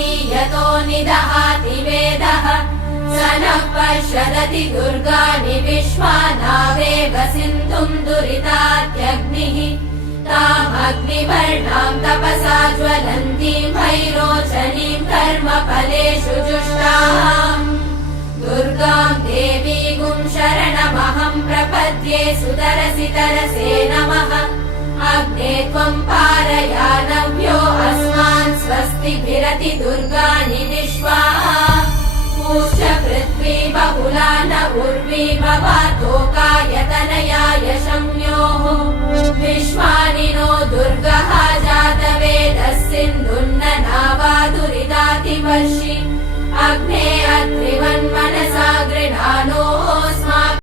ददाति यतो निदहाति वेदः स नः पश्यदति दुर्गाणि विश्वा नावेव सिन्धुम् दुरितात्यग्निः तामग्निवर्णाम् तपसा ज्वलन्तीम् भैरोचनीम् कर्मफलेषु जुष्टाम् दुर्गाम् देवीगुम् शरणमहम् प्रपद्ये सुतरसि तरसे नमः अग्ने त्वम् पारयानव्यो अस्मान् स्वस्तिभिरति दुर्गाणि विश्वा पूष्य पृथ्वी बहुला न उर्वी भवातोकायतनयाय शम्योः विश्वानि नो दुर्गः जातवेदः सिन्धुन्न नावा दुरितातिवर्षि अग्ने अत्रिवन्मनसा गृणानोऽस्माकम्